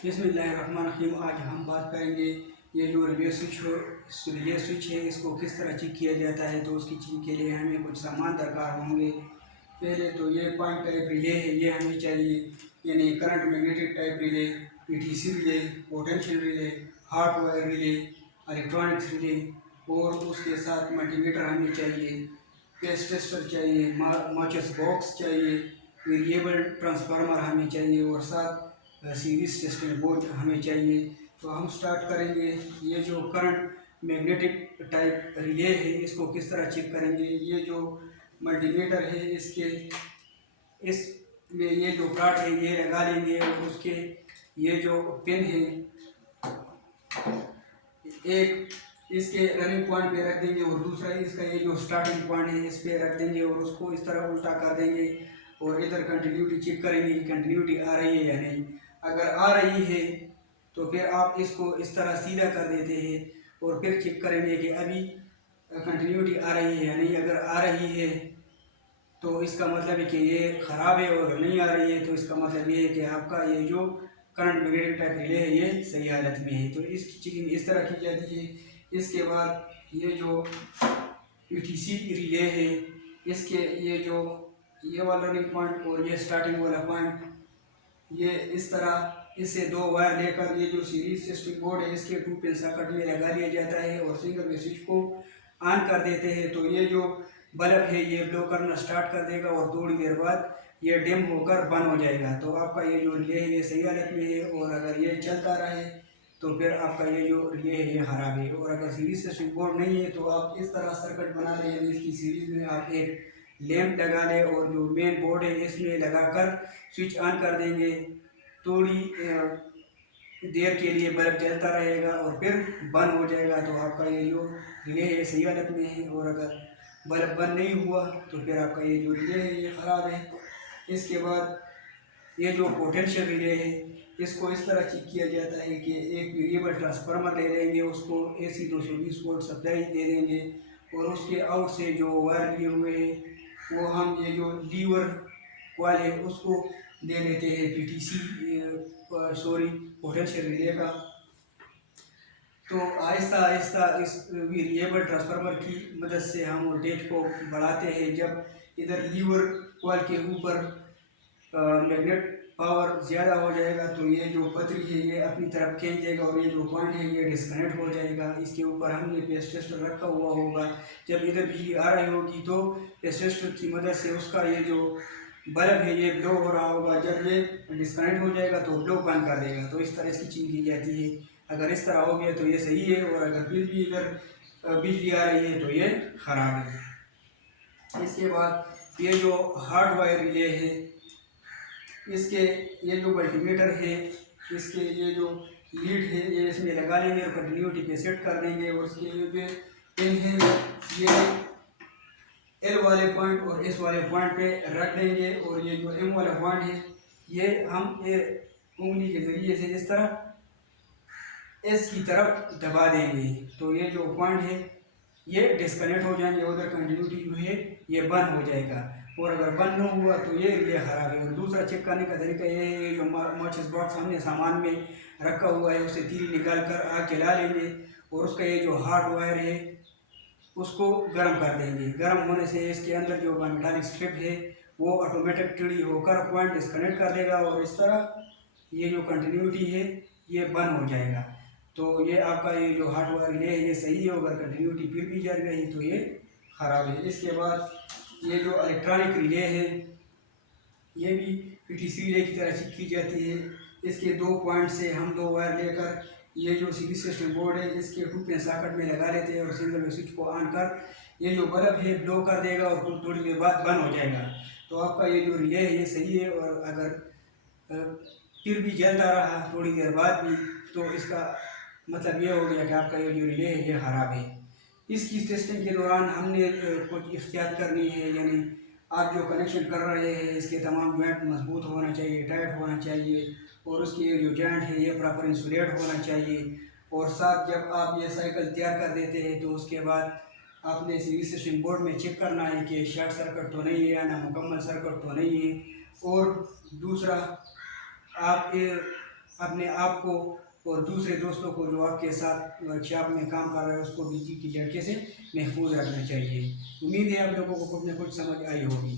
बिस्मिल्लाहिर्रहमानिर्रहीम। आज हम बात करेंगे ये जो रिले स्विच है इसको किस तरह चेक किया जाता है। तो उसकी चेक के लिए हमें कुछ सामान दरकार होंगे। पहले तो ये पॉइंट टाइप रिले है, ये हमें चाहिए, यानी current magnetic type relay, PTC relay, potential relay, hot wire relay, electronics relay, और उसके साथ मल्टीमीटर हमें चाहिए, पेस टेस्टर चाहिए, माचिस बॉक्स चाहिए, वेरिएबल ट्रांसफार्मर हमें चाहिए, और साथ सीरीज टेस्टिंग बोर्ड हमें चाहिए। तो हम स्टार्ट करेंगे। ये जो करंट मैग्नेटिक टाइप रिले है इसको किस तरह चेक करेंगे। ये जो मल्टीमीटर है इसके इसमें ये जो प्लाट है ये लगा लेंगे, और उसके ये जो पिन है एक इसके रनिंग पॉइंट पे रख देंगे, और दूसरा इसका ये जो स्टार्टिंग पॉइंट है इस पे रख देंगे, और उसको इस तरह उल्टा कर देंगे, और इधर कंटिन्यूटी चेक करेंगे कि कंटिन्यूटी आ रही है या नहीं। अगर आ रही है तो फिर आप इसको इस तरह सीधा कर देते हैं, और फिर चेक करेंगे कि अभी कंटिन्यूटी आ रही है या नहीं। अगर आ रही है तो इसका मतलब है कि ये ख़राब है, और नहीं आ रही है तो इसका मतलब ये है कि आपका ये जो करंट मैग्नेटिक टाइप रिले है ये सही हालत में है। तो इसकी चेकिंग इस तरह की जाती है। इसके बाद ये जो पीटीसी रिले है इसके ये वाला रनिंग पॉइंट और ये स्टार्टिंग वाला पॉइंट, ये इस तरह इससे दो वायर लेकर ये जो सीरीज टेस्टिंग बोर्ड है इसके 2 पिन सॉकेट में लगा दिया जाता है, और सिंगल वे स्विच को ऑन कर देते हैं। तो ये जो बल्ब है ये ब्लो करना स्टार्ट कर देगा, और थोड़ी देर बाद ये डिम होकर बंद हो जाएगा। तो आपका ये जो रिले है ये सही हालत में है, और अगर ये चलता रहे तो फिर आपका ये जो रिले है ये ख़राब है। और अगर सीरीज टेस्टिंग बोर्ड नहीं है तो आप इस तरह सर्किट बना लें, यानी इसकी सीरीज में आप एक लैंप लगा लें, और जो मेन बोर्ड है इसमें लगाकर स्विच ऑन कर देंगे। थोड़ी देर के लिए बल्ब जलता रहेगा और फिर बंद हो जाएगा। तो आपका ये जो रिले है सही हालत में है, और अगर बल्ब बंद नहीं हुआ तो फिर आपका ये जो रिले है ये ख़राब है। इसके बाद ये जो पोटेंशियल रिले है इसको इस तरह चेक किया जाता है कि एक वेरिएबल ट्रांसफार्मर ले लेंगे, उसको AC 220 वोल्ट सप्लाई दे देंगे, और उसके आउट से जो वायर लिए हुए हैं वो हम ये जो लीवर कॉइल है उसको दे लेते हैं पोटेंशियल रिले का। तो आहिस्ता आहिस्ता इस वेरिएबल ट्रांसफार्मर की मदद से हम वोल्टेज को बढ़ाते हैं। जब इधर लीवर कॉइल के ऊपर मैग्नेट पावर ज़्यादा हो जाएगा तो ये जो पतरी है ये अपनी तरफ खींच जाएगा, और ये जो पॉइंट है ये डिस्कनेक्ट हो जाएगा। इसके ऊपर हमने पेस टेस्टर रखा हुआ होगा। जब इधर बिजली आ रही होगी तो पेस टेस्टर की मदद से उसका ये जो बल्ब है ये ब्लो हो रहा होगा। जब ये डिस्कनेक्ट हो जाएगा तो ब्लो बंद कर देगा। तो इस तरह इसकी चेकिंग की जाती है। अगर इस तरह हो गया तो ये सही है, और अगर फिर भी इधर बिजली आ रही है तो ये ख़राब है। इसके बाद ये जो हार्ड वायर रिले है इसके ये जो मल्टीमीटर है इसके ये जो लीड है ये इसमें लगा लेंगे, और कंटिन्यूटी पे सेट कर देंगे, और इसके ये जो पिन है ये L वाले पॉइंट और S वाले पॉइंट पे रख देंगे, और ये जो M वाला पॉइंट है ये हम उंगली के ज़रिए से इस तरह S की तरफ दबा देंगे। तो ये जो पॉइंट है ये डिस्कनेक्ट हो जाएंगे, उधर कंटिन्यूटी जो है ये बंद हो जाएगा, और अगर बंद न हुआ तो ये रिले ख़राब है। और दूसरा चेक करने का तरीका ये है, जो माचिस बॉक्स हमने सामान में रखा हुआ है उसे तीली निकाल कर आग जला लेंगे, और उसका ये जो हॉट वायर है उसको गर्म कर देंगे। गर्म होने से इसके अंदर जो मेटालिक स्ट्रिप है वो ऑटोमेटिक टेढ़ी होकर पॉइंट डिस्कनेक्ट कर देगा, और इस तरह ये जो कंटिन्यूटी है ये बंद हो जाएगा। तो ये आपका ये जो हॉट वायर रिले है ये सही है, अगर कंटिन्यूटी फिर भी जा रही तो ये ख़राब है। इसके बाद ये जो इलेक्ट्रॉनिक रिले है ये भी पीटीसी रिले की तरह चेक की जाती है। इसके 2 पॉइंट से हम 2 वायर लेकर ये जो सीरीज टेस्टिंग बोर्ड है इसके 2 पिन सॉकेट में लगा लेते हैं, और सिंगल वे स्विच को ऑन कर ये जो बल्ब है ब्लो कर देगा, और थोड़ी देर बाद बंद हो जाएगा। तो आपका ये जो रिले है ये सही है, और अगर फिर भी जलता रहा थोड़ी देर बाद भी तो इसका मतलब ये हो गया कि आपका ये जो रिले है ये ख़राब है। इसकी टेस्टिंग के दौरान हमने कुछ एहतियात करनी है, यानी आप जो कनेक्शन कर रहे हैं इसके तमाम जॉइंट मजबूत होना चाहिए, टाइट होना चाहिए, और उसकी जो जॉइंट है ये प्रॉपर इंसुलेट होना चाहिए। और साथ जब आप ये साइकिल तैयार कर देते हैं तो उसके बाद आपने सीरीज टेस्टिंग बोर्ड में चेक करना है कि शॉर्ट सर्किट तो नहीं है या ना मुकम्मल सर्किट तो नहीं है। और दूसरा आप अपने आप को और दूसरे दोस्तों को जो आपके साथ वर्कशॉप में काम कर रहे हैं उसको भी की तरीके से महफूज रखना चाहिए। उम्मीद है आप लोगों को कुछ न कुछ समझ आई होगी।